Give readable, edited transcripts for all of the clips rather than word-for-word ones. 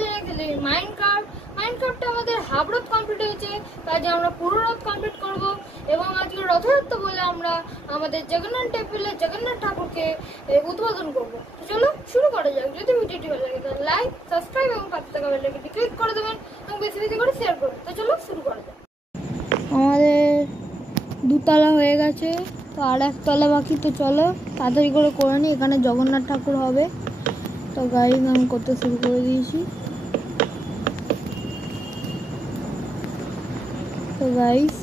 জেনে খেলি মাইনক্রাফটে আমাদের হাফ রথ কমপ্লিট হয়েছে, কাজে আমরা পুরো রথ কমপ্লিট করব এবং আজকে রথযাত্রা বলে আমরা আমাদের জগন্নাথ টেম্পলে জগন্নাথ ঠাকুরকে উদ্বোধন করব। তো চলো শুরু করা যাক। যদি ভিডিওটি ভালো লাগে তাহলে লাইক, সাবস্ক্রাইব এবং পাশে থাকা বেল আইকনটি ক্লিক করে দেবেন এবং বেশি বেশি করে শেয়ার করবেন। তো চলো শুরু করা যাক। আমাদের দুতলা হয়ে গেছে, তো আর একতলা বাকি। তো চলো তাড়াতাড়ি করে নিই। এখানে জগন্নাথ ঠাকুর হবে। তো গাইজ আমি করতে শুরু করে দিয়েছি। তো গাইজ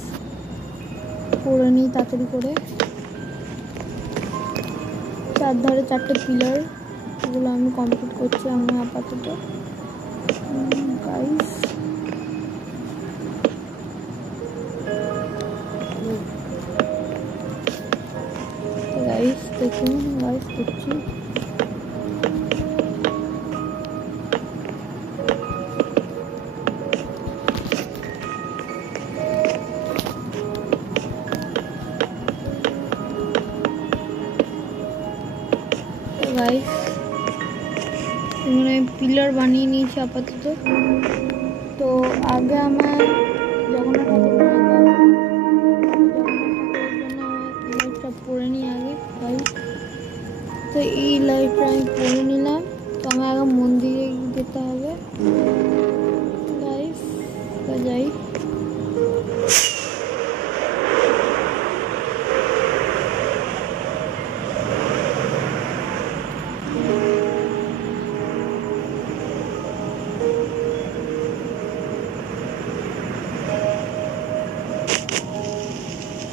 করে নিই তাড়াতাড়ি করে। চারধারে 4টে পিলার, এগুলো আমি কমপ্লিট করছি আমি আপাতত। গাইজ দেখুন, গাইজ করছি। गाइस मैंने पिलर बनिए নিয়েছি আপাতত। তো আগে আমার জগন্নাথ ঠাকুর লাইটটা পরে নিই আগে গাইস। তো এই লাইটটা আমি পরে নিলাম। তো আমি আগে মন্দিরে যেতে হবে গাইস। তো যাই।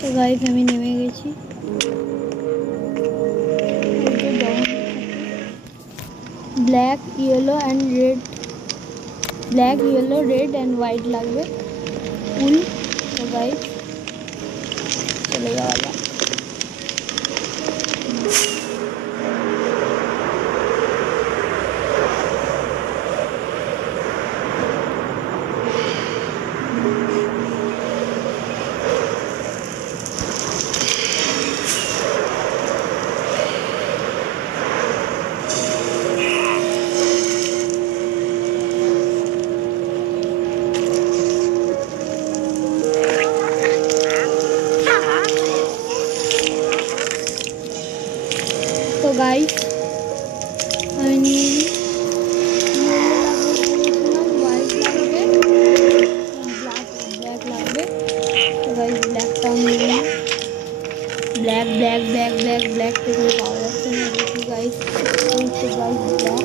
তো গাইস আমি নেমে গেছি। Black yellow and red and white লাগবে ফুল। তো গাইস চলে যাওয়া যাক। तो गाइस আমি নিয়ে হোয়াইট লাগবে, ব্ল্যাক লাগবে। তো গাইস ব্ল্যাকটাও নিয়ে ব্ল্যাক থেকে পাওয়া যাচ্ছে না। দেখি গাইস, তো গাইস ব্ল্যাক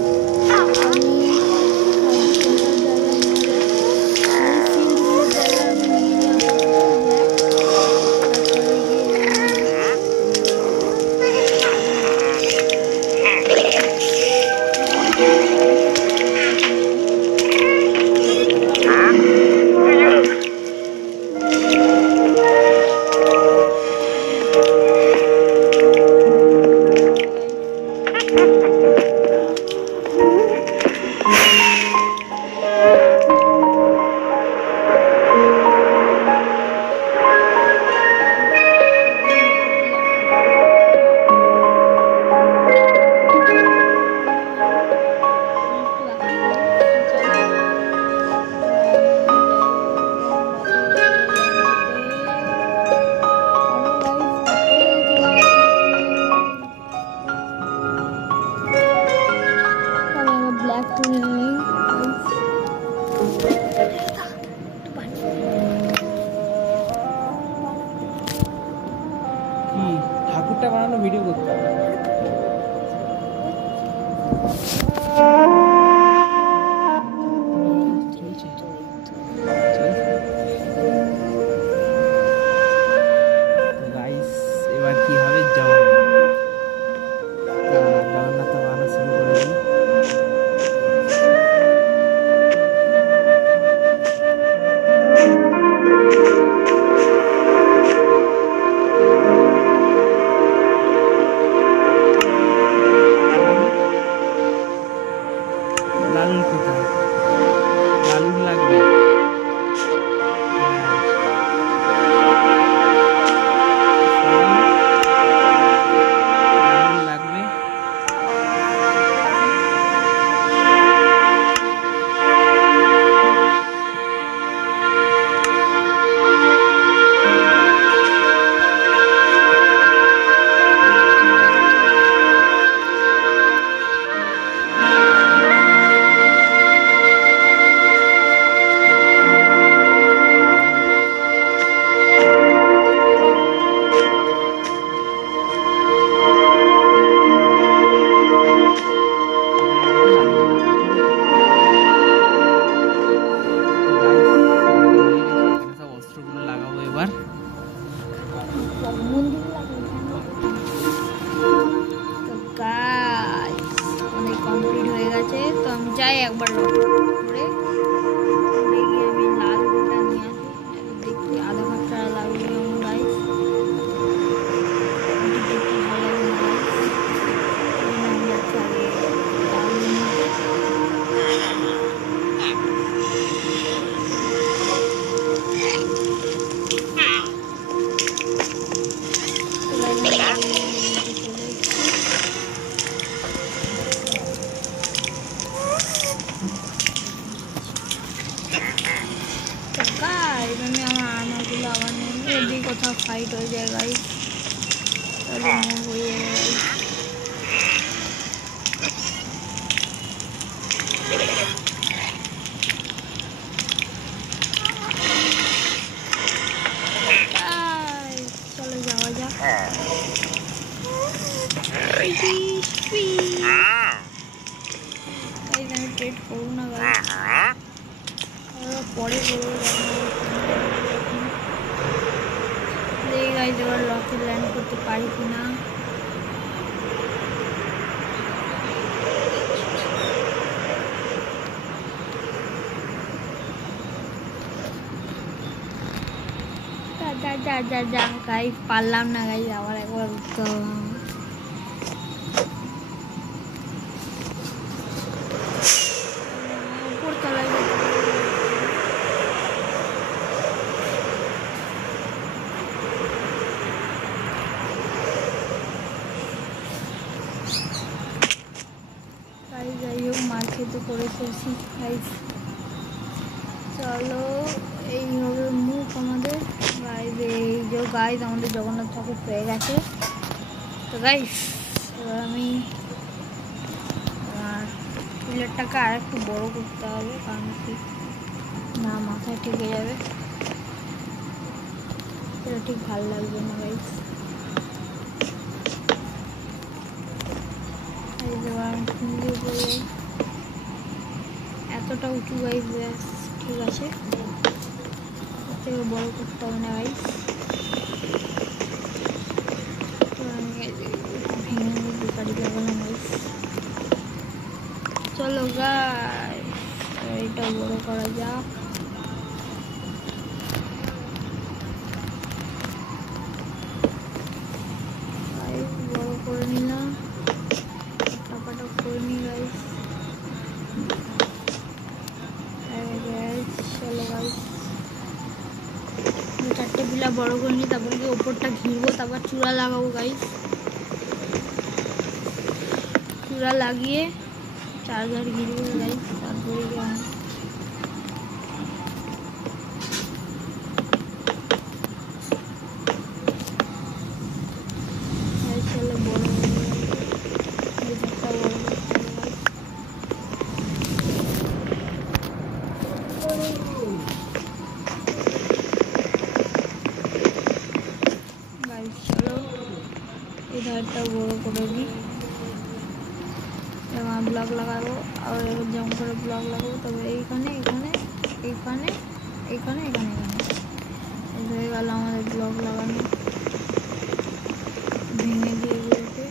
ঠাকুরটা বানানো ভিডিও করতে হবে। গাইস এবার কি হবে জগন্নাথ বানানো শুরু করে দিই। যদি কোথাও ফাইট হয়ে যায় গাইস তাহলে মুভ হয়ে যাবে গাইস। চলো যাওয়া যাক। আমি ট্রেড করবো না গাইস, পরে করবো। দেখি গাইস এবার লকে ল্যান্ড করতে পারি কিনা। যা গাইস পারলাম না গাইস, আবার একবার উঠতে হবে। উপর তলায় যাই হোক মার খেতে করে ফেলছি গাইস। চলো এইভাবে মুখ আমাদের গাইস, এই যে গাইস আমাদের জগন্নাথ ঠাকুর পেয়ে গেছে। তো গাইস এবার আমি পিলারটাকে আর একটু বড় করতে হবে, কারণ কি না মাথায় ঠেকে যাবে, এটা ঠিক ভালো লাগবে না গাইস। এতটা উঁচু গাইস, ব্যাস ঠিক আছে, এর থেকে বড় করতে হবে না গাইস। ভেঙে বেকারি যাবে না গাইস। চলো গাইস এটা বড় করা যাক। বড় করে নিলাম, কাটাকাটা করে নি গাইস। চলো গাইস চারটে পিলা বড় করে নিই, তারপরে কি ওপরটা ঘিরবো, তারপর চূড়া লাগাবো গাইস। চূড়া লাগিয়ে চারধার ঘিরবো গাইস, তারপরে চলো বড় ধারটা বড় করে দিই, এবং ব্লক লাগাবো, আবার এবার যেমন করে ব্লক লাগাবো, তবে এইখানে এখানে এইখানে এইখানে এখানে এখানে হয়ে গেল আমাদের ব্লক লাগানো। ভেঙে দিয়ে বলতে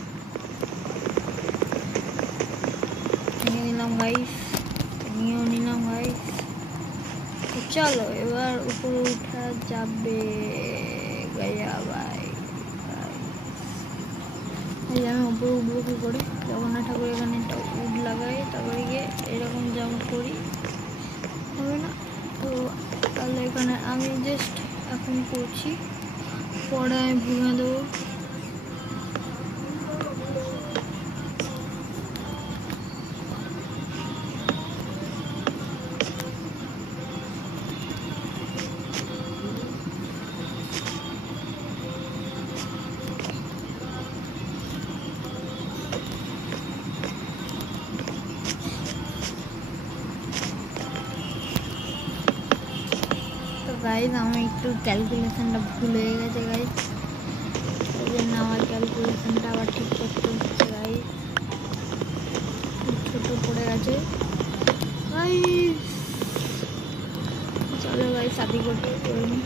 ভেঙে নিলাম গাইস, নিয়েও নিলাম গাইস। চলো এবার উপরে উঠা যাবে গাইয়া ভাই। আমি উপরে উঠবো কী করে, জগন্নাথ ঠাকুর এখানে একটা উড লাগাই, তারপরে গিয়ে এরকম জাম্প করি, হবে না? তো তাহলে এখানে আমি জাস্ট এখন করছি, পরে আমি ভেঙে দেবো। গাইস আমি একটু ক্যালকুলেশনটা ভুল হয়ে গেছে গাইস, ওই জন্য আমার ক্যালকুলেশনটা আবার ঠিক করতে হচ্ছে গাইস, ছোট পড়ে গেছে গাইস। চলো গাইস শাদি করতে করে নি।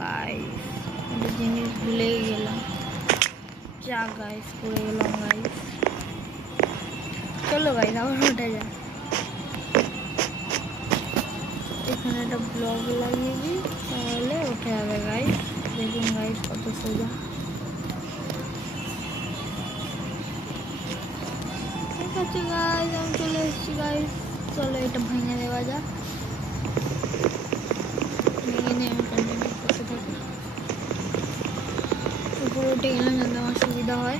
গাইস জিনিস ভুলে গেলাম, যা গাইস করে গেলাম গাইস। চলো গাইস আবার ওঠা যায়, এখানে একটা ব্লক লাগিয়ে দিই, তাহলে উঠে যাবে গাইস। দেখুন গাইস কত সোজা, ঠিক আছে গাইস আমি চলে এসেছি গাইস। চলো এটা ভেঙে দেওয়া যাক, ভেঙে নিয়ে আমি কন্টিনিউ করতে থাকি। উপরে উঠে গেলাম যাতে আমার সুবিধা হয়।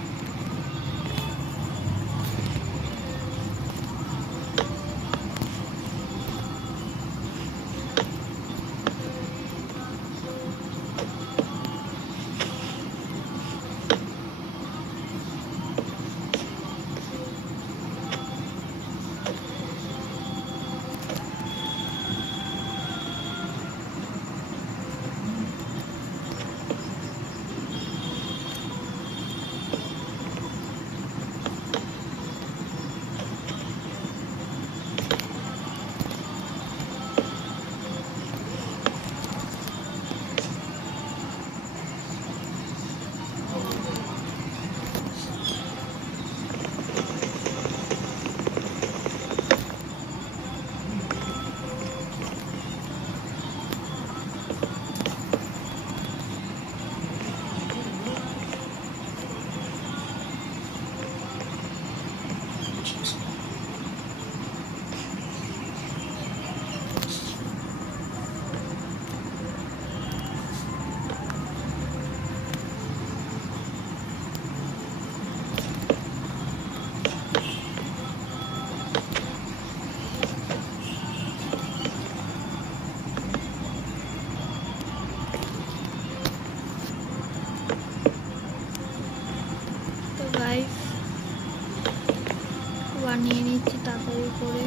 বানিয়ে নিচ্ছি তাড়াতাড়ি করে।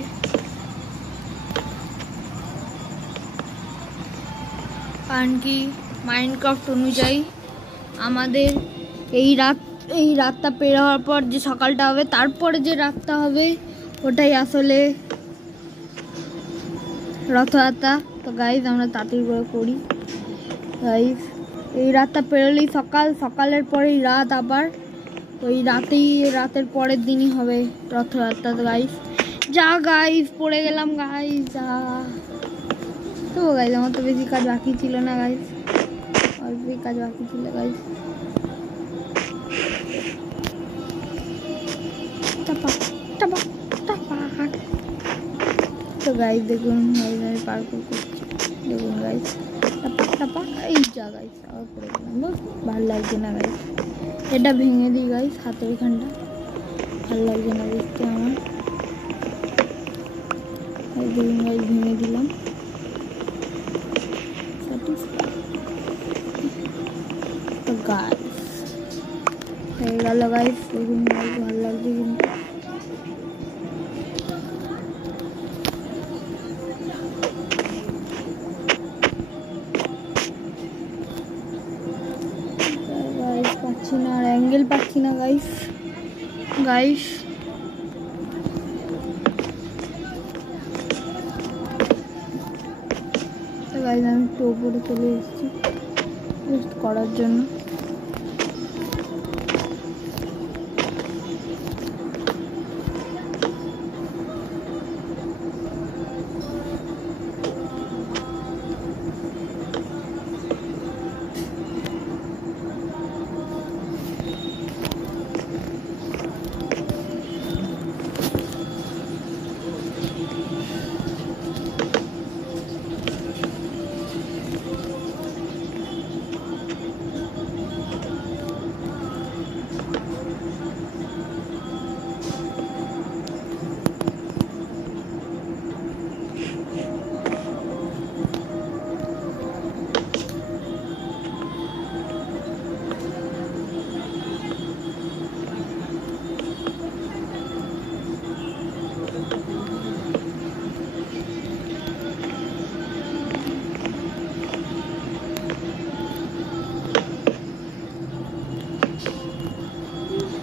কারণ কি মাইনক্রাফট অনুযায়ী আমাদের এই রাতটা পের হওয়ার পর যে সকালটা হবে, তারপরে যে রাতটা হবে ওটাই আসলে রথযাত্রা। তো গাইজ আমরা তাড়াতাড়ি করে করি গাইজ। এই রাতটা পেরোলেই সকাল, সকালের পরেই রাত, আবার ওই রাতের পরের দিনই হবে রথযাত্রা। তো গাইজ যা গাইজ পড়ে গেলাম গাইজ, যা। তো গাইজ আমার তো বেশি কাজ বাকি ছিল না গাইজ, অল্পই কাজ বাকি ছিল গাইজ। তো গাইজ দেখুন গাইজ আমি পার্কুর করছি, দেখুন গাইজ টাপাক এই যা গাইজ আবার পড়ে গেলাম, ভালো লাগছে না গাইজ। এটা ভেঙে দিই গাইজ, হাতের এখানটা ভালো লাগছে না দেখতে আমার। দেখুন গাইজ ভেঙে দিলাম। তো গাইজ হয়ে গেল গাইজ, দেখুন গাইজ ভালো লাগছে কিন্তু। পাচ্ছি না, আর অ্যাঙ্গেল পাচ্ছি না গাইস। তো গাইস আমি একটু উপরে চলে এসেছি টেস্ট করার জন্য।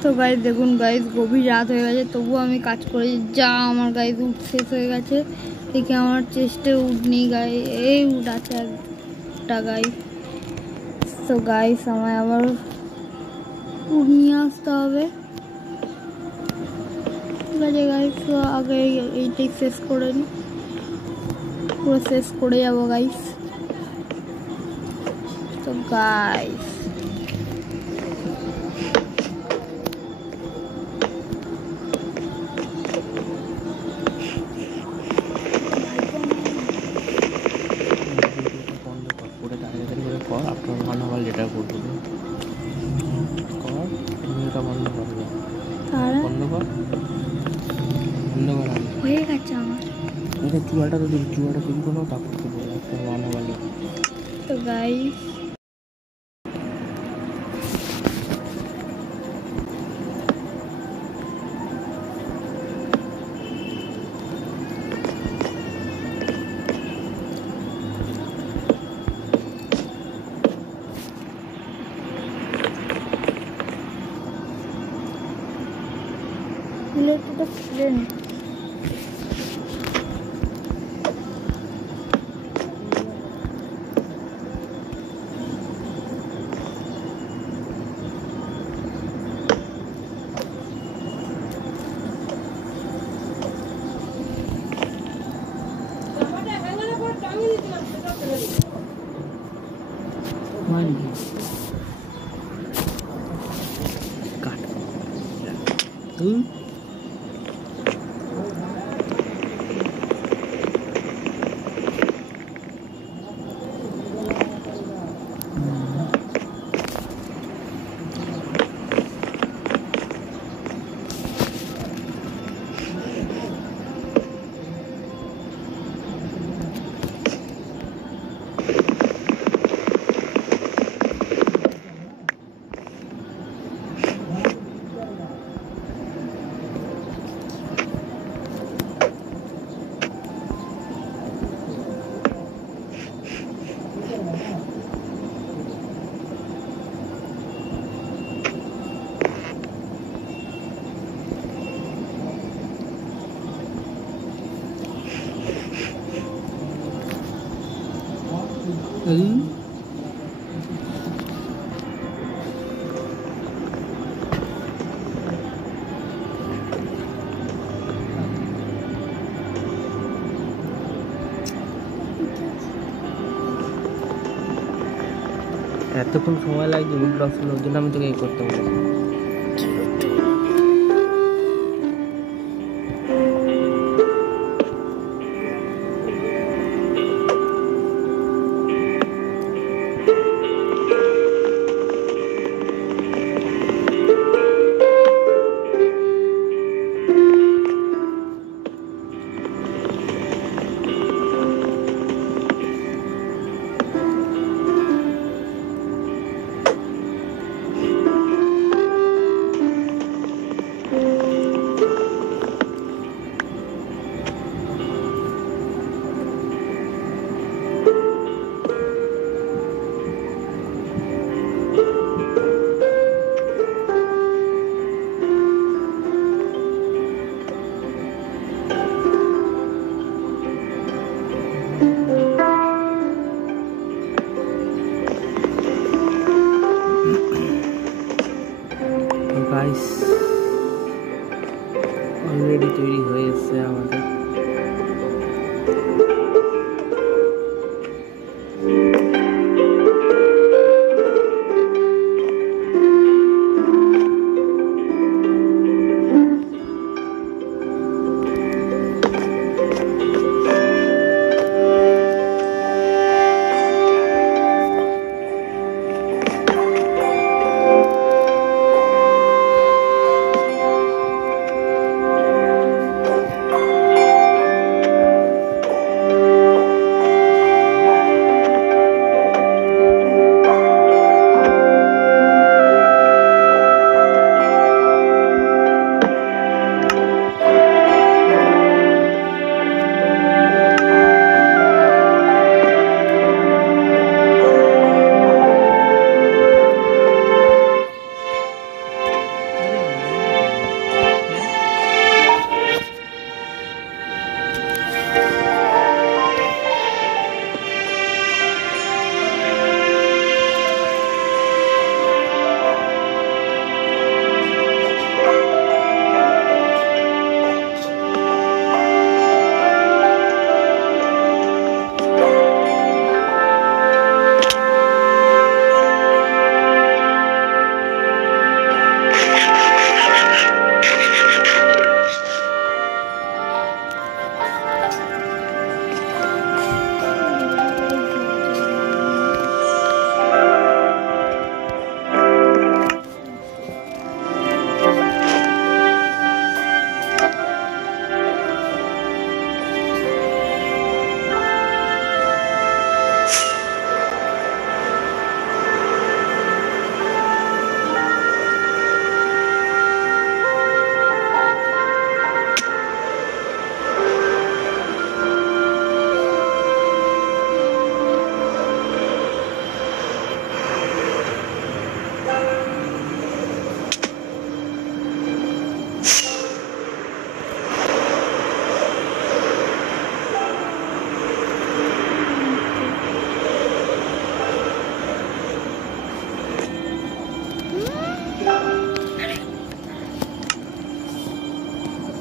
তো গাইজ দেখুন গাইজ গভীর রাত হয়ে গেছে, তবুও আমি কাজ করি। যা আমার গাইজ উড শেষ হয়ে গেছে, দেখে আমার চেস্টে উড নেই গাই, এই উড আছে একটা গাইজ। তো গাইজ আমায় আবার উড নিয়ে আসতে হবে। ঠিক আছে গাইজ, তো আগে এইটাই শেষ করে নিই, পুরো শেষ করে যাবো গাইজ। তো গাইজ যেটা করবো কর, তুমি ওটা বন্ধ করবে, বন্ধ কর হয়ে গেছে আমার। এটা চুয়াটা তো দিবি, চুয়াটা তৈরি করো, তারপর তো বলো একটা মানবালি। তো গাইস এটা ফ্রেন্ড কাট এতক্ষণ সময় লাগছে বুক লস হলো, ওই জন্য আমি তোকে এই করতে বলেছি। গাইস অলরেডি তৈরি হয়ে এসছে আমাদের।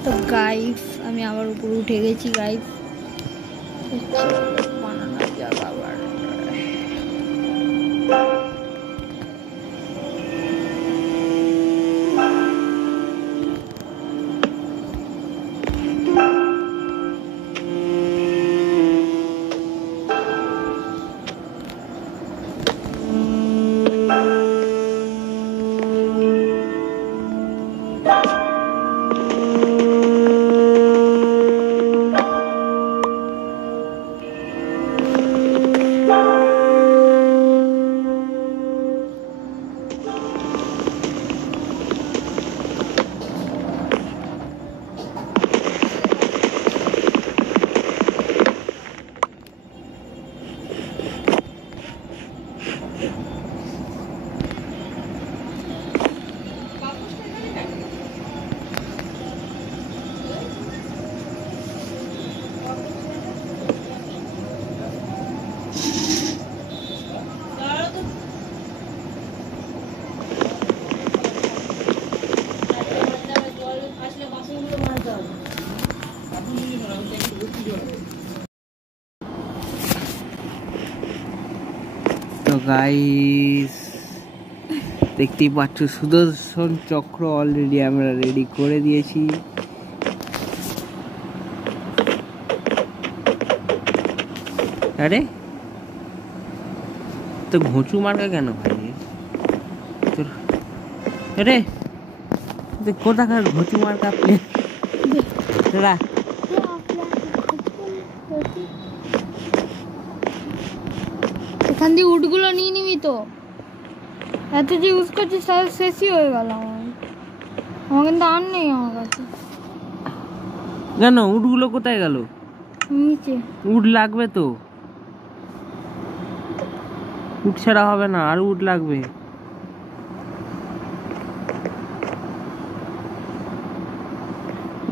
তো গাইস আমি আবার উপরে উঠে গেছি গাইস, বানানোর জায়গা আবার। গাইস দেখতেই পাচ্ছ সুদর্শন চক্র অলরেডি আমরা রেডি করে দিয়েছি। আরে তো ঘুঁচু মার্কা কেন ভাই তোর? আরে কোথাকার ঘুঁচু মার্কা প্লেন? এখান দিয়ে উটগুলো নিয়ে নিবি তো, এত যে ইউজ করছিস তাহলে শেষই হয়ে গেল আমার কিন্তু আর নেই আমার কাছে। কেন উটগুলো কোথায় গেল? নিচে উট লাগবে তো, উট ছাড়া হবে না, আর উট লাগবে।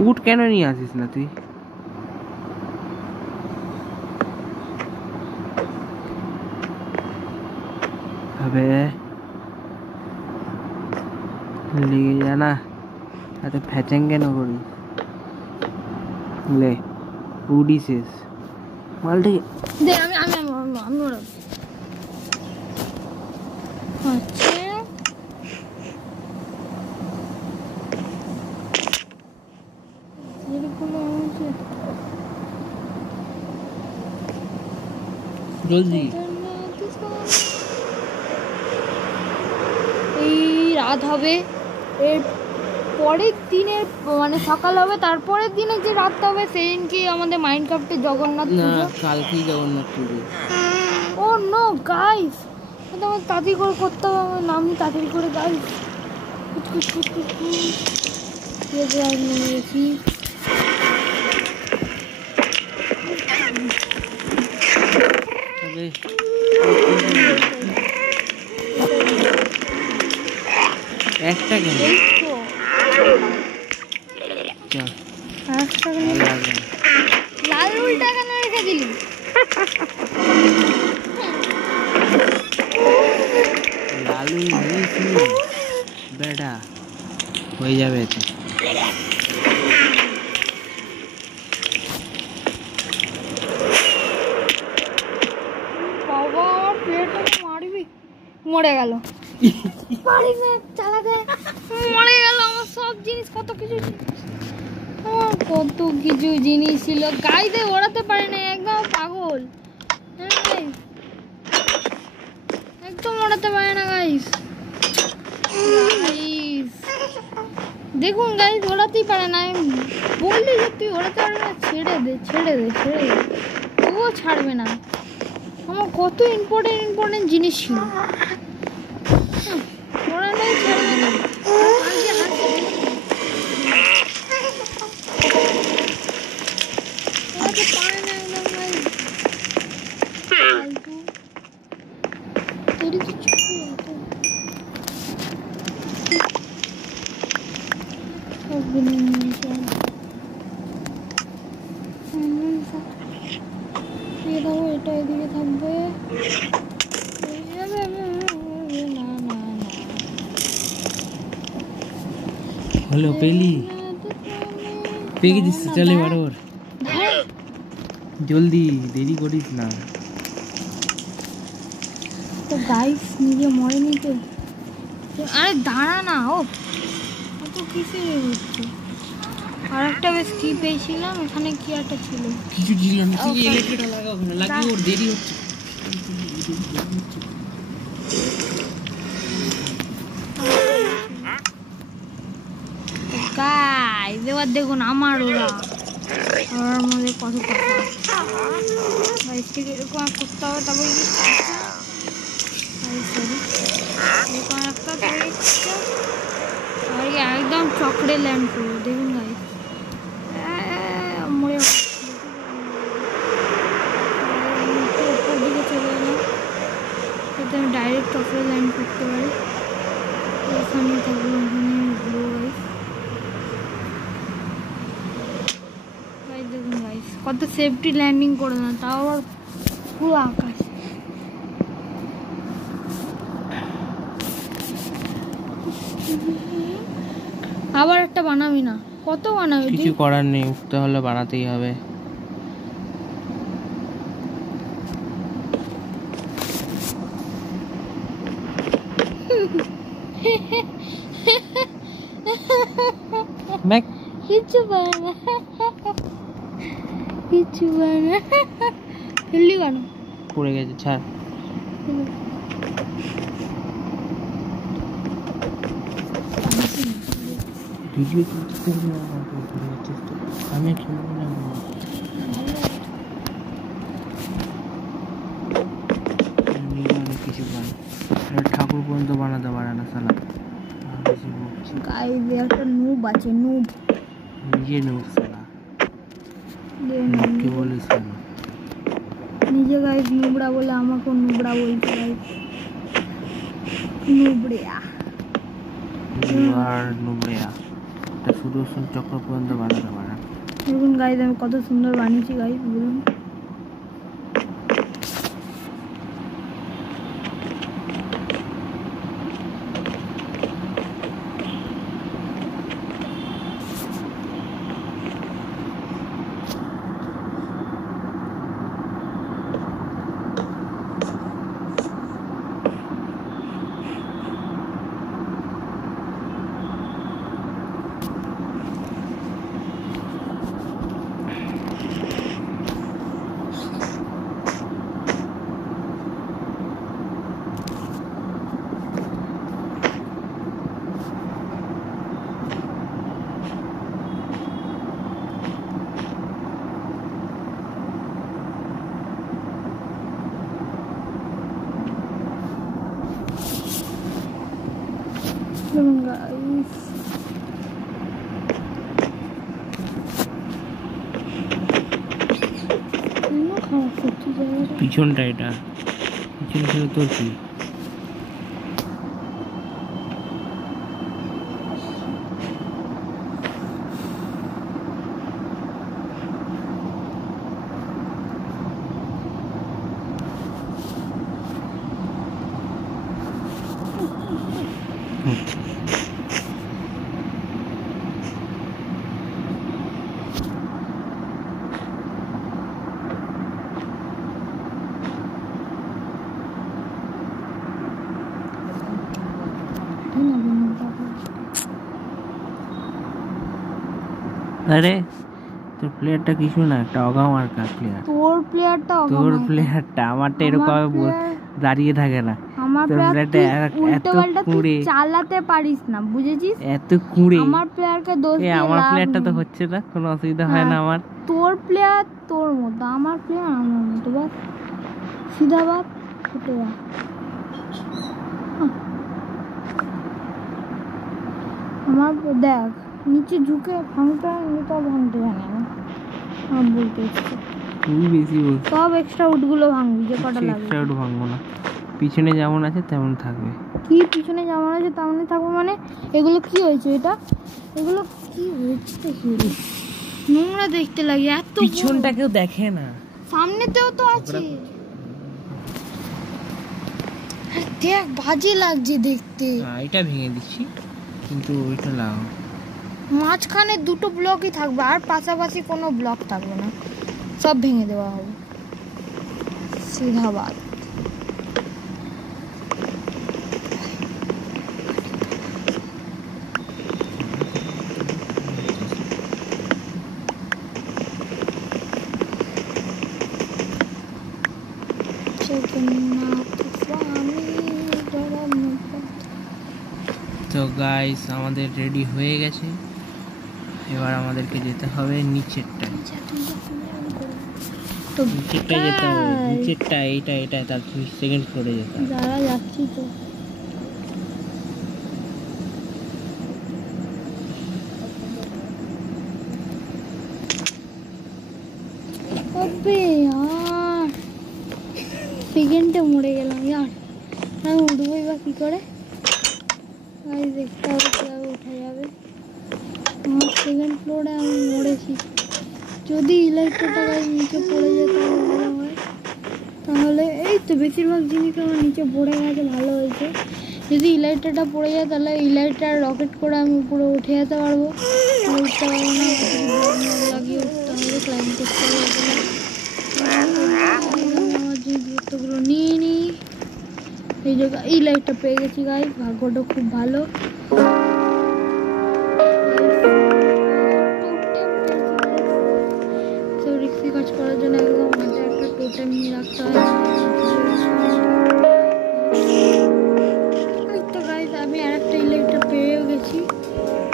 উট কেন নিয়ে আসিস না তুই? হবে লেগে যা না, এত ফ্যাচাং কেন করি? লে উডি শেষ মালটি দে, আমি আমি আমি আমি ওড়াবো। আচ্ছা এরকম আছে জলদি। এই রাত হবে, এর পরের দিনের মানে সকাল হবে, তারপরের দিনে যে রাতটা হবে সেদিনকে আমাদের মাইনক্রাফটে জগন্নাথ না পুজো। কালকেই জগন্নাথ পুজো। ও নো গাইস, এটা আমার তাড়াতাড়ি করে করতে হবে, আমার নাম তাড়াতাড়ি করে গাইস। নিয়েছি তবে একটা কেন? এই তো চল একটা কেন? লাগবে না। লাল উল্টা কেন রেখে দিলি? লালু নিয়েছি বেটা, হয়ে যাবে তো। বাবা প্লেটটা মারবি, মরে গেল। পারি না চালাতে, মরে গেল আমার সব জিনিস, কত কিছু আমার কত কিছু জিনিস ছিল গাইতে ওড়াতে পারি না, একদম পাগল। একদম ওড়াতে পারে না গাইস। দেখুন গাইস ওড়াতেই পারে না, আমি বললি যে তুই ওড়াতে পারবি না, ছেড়ে দে ছেড়ে দে ছেড়ে দে, তবুও ছাড়বে না। আমার কত ইম্পর্টেন্ট জিনিস ছিল, ওড়ানোই ছেড়ে দিল। আজকে হাসি ওড়াতে পারে না একদম গাইস। ফালতু तेरी तो छुट्टी है तो अब नहीं ये দাও, এটা এদিকে থাকবে। না না হলো পেলি পেয়ে গেছিস, চল এবার ওর জলদি, দেরি করিস না। তো গাইস নিজে মরেনি তো, আরে দাঁড়া না, ও অত কিসের হচ্ছে। আর একটা বেশ কি পেয়েছিলাম, এখানে কি একটা ছিল কিছু জিনিস আমি তুই ইলেকট্রিকটা লাগা, ওখানে লাগিয়ে ওর দেরি হচ্ছে। গাইস এবার দেখুন আমার ওরা, ওর মধ্যে কত কথা গাইস, ঠিক এরকম করতে হবে তবে এরকম একটা আর একদম চকরে ল্যান্ড করবো, দেখুন গাইস মরে উপর দিকে চলে এলাম, যাতে আমি ডাইরেক্ট চকরে ল্যান্ড করতে পারি। এখানে থাকবো, এখানে ঘুরবো গাইস। দেখুন গাইস কত সেফটি ল্যান্ডিং করে না, তাও আবার পুরো আকাশ। আবার একটা বানাবি না, কত বানাবি? কিছু করার নেই, উঠতে হলে বানাতেই হবে। দেখ কিচ্ছু পারে না, কিচ্ছু পারে না। ফেললি কেন? পড়ে গেছে, ছাড়। ভিডিও করতে আমি খেলবো না। অনেক কিছু বানায়, ঠাকুর পর্যন্ত বানাতে পারে না সালা। গাইস একটা নুব আছে, নুব। নিজে নুব সালা, নুবকে বলিস কেন? নিজে গাইস নুবড়া বলে আমাকে নুবড়া বলছে গাইস। নুবড়িয়া আর নুবড়িয়া তা সুদর্শন চক্র পর্যন্ত বানাতে পারে না। দেখুন গাইস আমি কত সুন্দর বানিয়েছি গাইস, বলুন। দেখুন গাইস খারাপ করছি জায়গাটা। পিছনটা, এটা পিছন ছিল তোর কি? আরে তোর প্লেয়ারটা কিছু না, একটা অগামার্কা প্লেয়ার। তোর প্লেয়ারটা, তোর প্লেয়ারটা আমারটা এরকম দাঁড়িয়ে থাকে না। আমার তোর প্লেয়ারটা এত কুঁড়ে, চালাতে পারিস না, বুঝেছিস? এত কুঁড়ে। আমার প্লেয়ারকে দোষ দিয়ে আমার লাভ প্লেয়ারটা তো নেই। হচ্ছে না, কোনো অসুবিধা হয় না আমার। তোর প্লেয়ার তোর মতো, আমার প্লেয়ার আমার মতো। বাস সিধা বাদ ছুটে যা। আমার দেখ নিচে ঝুঁকে ভাঙতে নিতে ভাঙতে জানে না, আমার বলতে এসছে। তুই বেশি বলছিস। সব এক্সট্রা উডগুলো ভাঙবি, যে কটা লাগবে। এক্সট্রা উড ভাঙবো না, পিছনে যেমন আছে তেমন থাকবে। কি পিছনে যেমন আছে তেমনই থাকবো মানে? এগুলো কি হয়েছে? এগুলো কি হয়েছে? নোংরা দেখতে লাগে এত। পিছনটা কেউ দেখে না, সামনেতেও তো আছে। দেখ বাজে লাগছে দেখতে। এটা ভেঙে দিচ্ছি, কিন্তু ওইটা লাগাও। মাঝখানে দুটো ব্লকই থাকবে, আর পাশাপাশি কোনো ব্লক থাকবে না, সব ভেঙে দেওয়া হবে। সিধাবাদ তো গাইস আমাদের রেডি হয়ে গেছে, এবার আমাদেরকে যেতে হবে নিচেরটা। তো নিচেরটা যেতে হবে, নিচেরটা এটা তার সেকেন্ড ফ্লোরে যেতে হবে। যারা যাচ্ছি তো সেকেন্ডে মরে গেলাম ইয়ার। আমি উঠবোই বা কি করে? দেখতে হবে কীভাবে উঠা যাবে। আমার সেকেন্ড ফ্লোরে আমি মরেছি। যদি ইলেকট্রিকটা নিচে পড়ে যেত ভালো হয়, তাহলে এই তো বেশিরভাগ জিনিস আমার নিচে পড়ে গেছে, ভালো হয়েছে। যদি ইলাইট্রাটা পড়ে যায় তাহলে ইলাইট্রার রকেট করে আমি উপরে উঠে যেতে পারবো। উঠতে পারবো না, লাগিয়ে উঠতে হবে, ক্লাইম্ব করতে হবে। আমার জিনিসপত্রগুলো নিয়ে নিই, এই যে এই লাইটটা পেয়ে গেছি গাইস, ভাগ্যটা খুব ভালো। রিক্সি কাজ করার জন্য একদম হাতে একটা টোটেম নিয়ে রাখতে হয়। তো গাইস আমি আর একটা ইলেকট্রিক পেয়েও গেছি।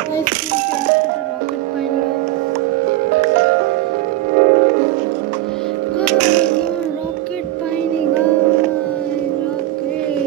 রকেট পাইনি, রকেট পাইনি রকেট।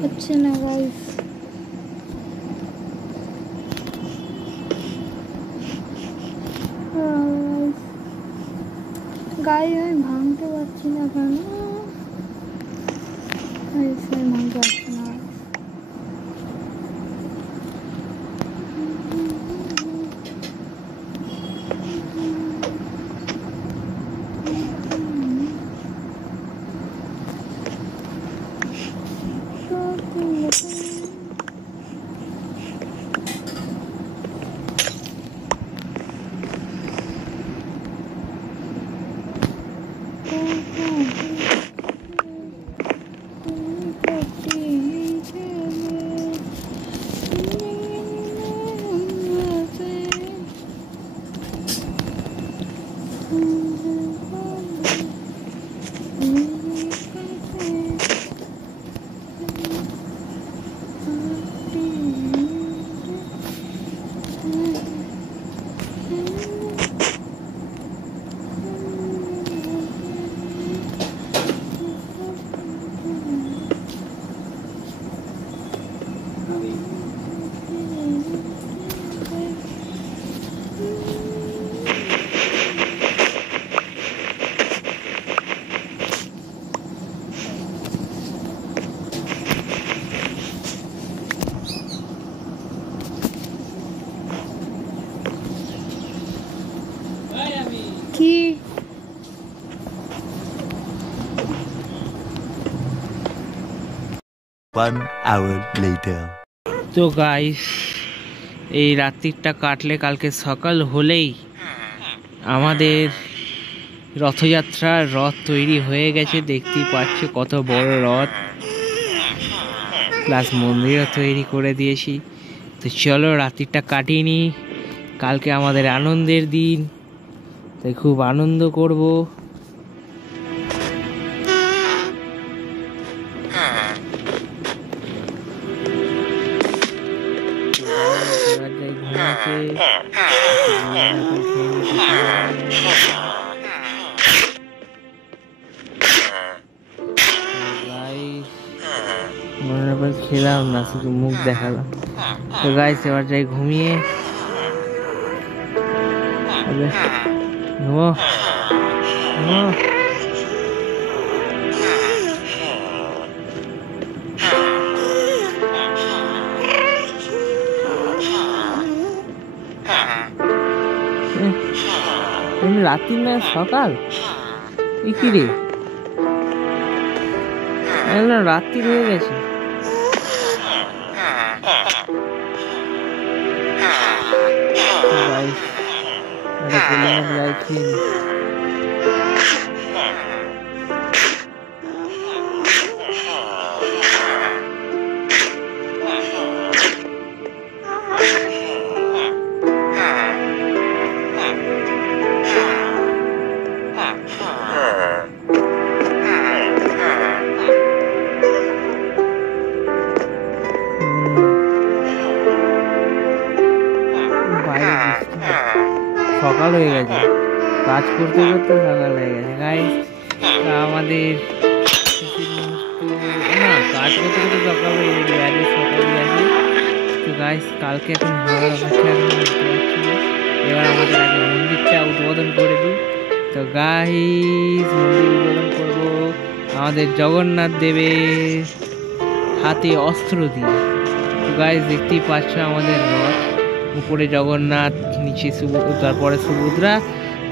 হচ্ছে না গাইস। গাড়ি আমি ভাঙতে পারছি না কেন? ভাঙতে পারছি না। কি? 1 hour later. তো গাইস, এই রাত্রিটা কাটলে কালকে সকাল হলেই আমাদের রথযাত্রার রথ তৈরি হয়ে গেছে। দেখতেই পাচ্ছ কত বড় রথ, প্লাস মন্দিরও তৈরি করে দিয়েছি। তো চলো রাত্রিটা কাটিয়ে নিই, কালকে আমাদের আনন্দের দিন, তাই খুব আনন্দ করব। খেলাম না, শুধু মুখ দেখালাম। তো গাইস এবার যাই ঘুমিয়ে। ঘুমো ঘুমো। রাত্রি না সকাল, এ কি রে? রাত্রি হয়ে গেছে। সকাল হয়ে গেছে, কাজ করতে করতে সকাল হয়ে গেছে গাইস। আমাদের না কাজ করতে করতে সকাল হয়ে গেছে, আজকে সকালই আছে। তো গাইস কালকে এখন ভাড়ার অপেক্ষা এবার আমাদের আগে মন্দিরটা উদ্বোধন করে দিই। তো গাইস মন্দির উদ্বোধন করব আমাদের জগন্নাথ দেবের হাতে অস্ত্র দিয়ে। তো গাইস দেখতেই পাচ্ছ আমাদের রথ, উপরে জগন্নাথ, নিচে তারপরে সুভদ্রা,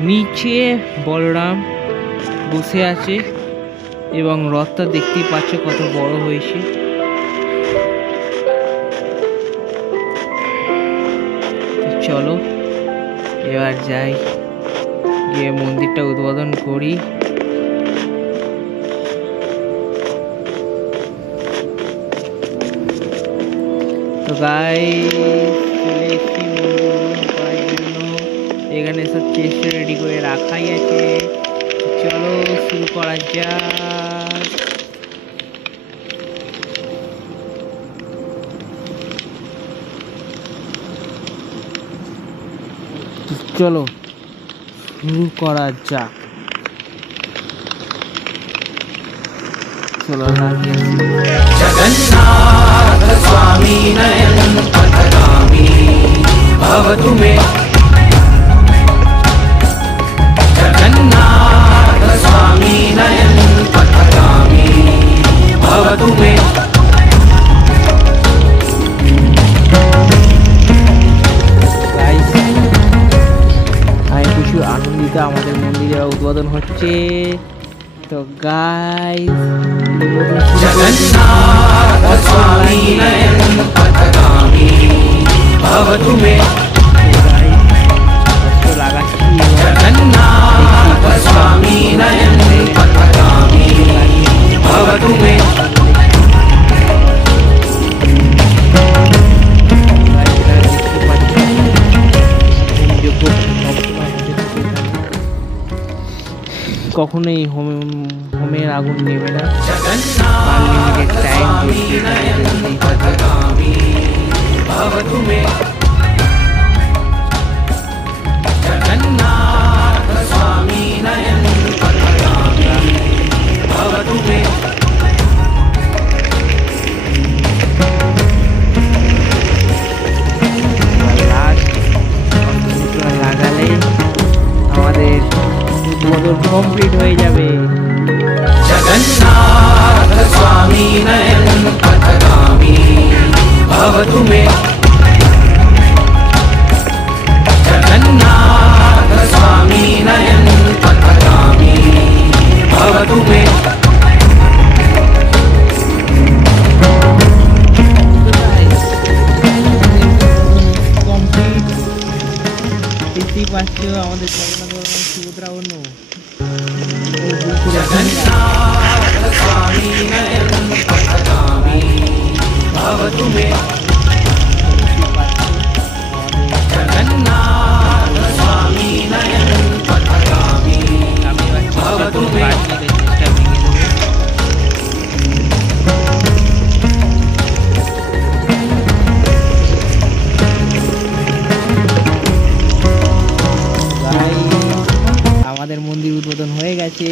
নিচে বলরাম বসে আছে এবং রথটা দেখতেই পাচ্ছ কত বড় হয়েছে। চলো এবার যাই, গিয়ে মন্দিরটা উদ্বোধন করি। তো গাইস চলে এসেছি মন্দির করার জন্য, এখানে সব চেস্ট রেডি করে রাখাই আছে। চলো শুরু করা যাক। চলো শুরু করা যাক। চলো जगन्नाथ स्वामी नयन पथगामी भवतु मे जगन्नाथ स्वामी नयन पथगामी भवतु मे কিছু আনন্দিত আমাদের মন্দিরে উদ্বোধন হচ্ছে তো গাইস জগন্নাথ স্বামী নয়ন পথগামী ভবতু মে লাগাচ্ছি জগন্নাথ স্বামী নয়ন পথগামী ভবতু মে কখনোই হোমের আগুন নেবে না আনলিমিটেড টাইম লাগালে আমাদের কমপ্লিট হয়ে যাবে জগন্নাথ স্বামী নয়ন পথগামী ভবতু মে জগন্নাথ স্বামী নয়ন পথগামী ভবতু মে কমপ্লিট দেখতেই পাচ্ছ আমাদের জগন্নাথ সুভদ্রা অন্য जगन्नाथ स्वामी नयन पथगामी भवतु मे जगन्नाथ स्वामी नयन पथगामी भवतु मे আমাদের মন্দির উদ্বোধন হয়ে গেছে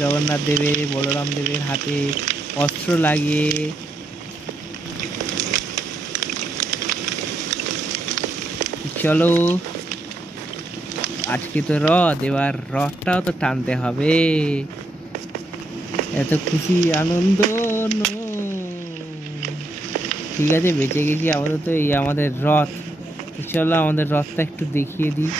জগন্নাথ দেবের বলরাম দেবের হাতে অস্ত্র লাগিয়ে চলো আজকে তো রথ এবার রথটাও তো টানতে হবে এত খুশি আনন্দ ঠিক আছে বেঁচে গেছি আপাতত এই আমাদের রথ চলো আমাদের রথটা একটু দেখিয়ে দিই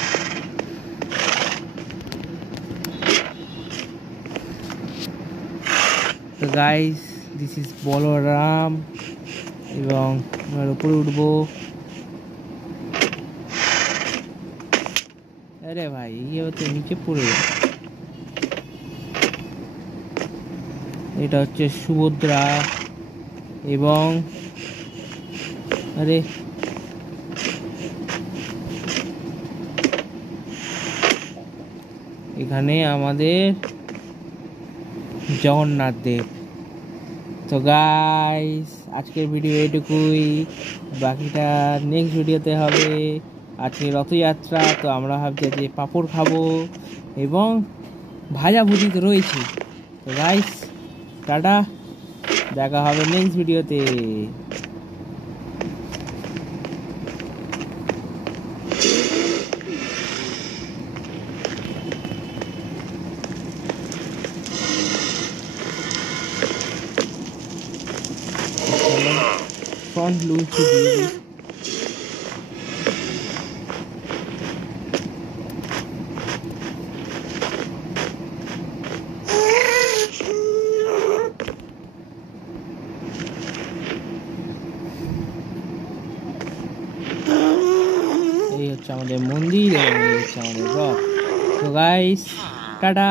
তো গাইস দিস ইজ বলরাম এবং আমরা উপরে উঠবো আরে ভাই ইয়ে তো নিচে পড়ে এটা হচ্ছে সুভদ্রা এবং আরে এখানে আমাদের জগন্নাথ দেব তো গাইস আজকের ভিডিও এইটুকুই বাকিটা নেক্সট ভিডিওতে হবে আজকে রথযাত্রা তো আমরা ভাবছি যে পাঁপড় খাবো এবং ভাজাভুজি তো রয়েছে তো গাইস টাটা দেখা হবে নেক্সট ভিডিওতে front loop to do this. এই হচ্ছে আমাদের মন্দির এবং এই হচ্ছে আমাদের রথ তো গাইস টাটা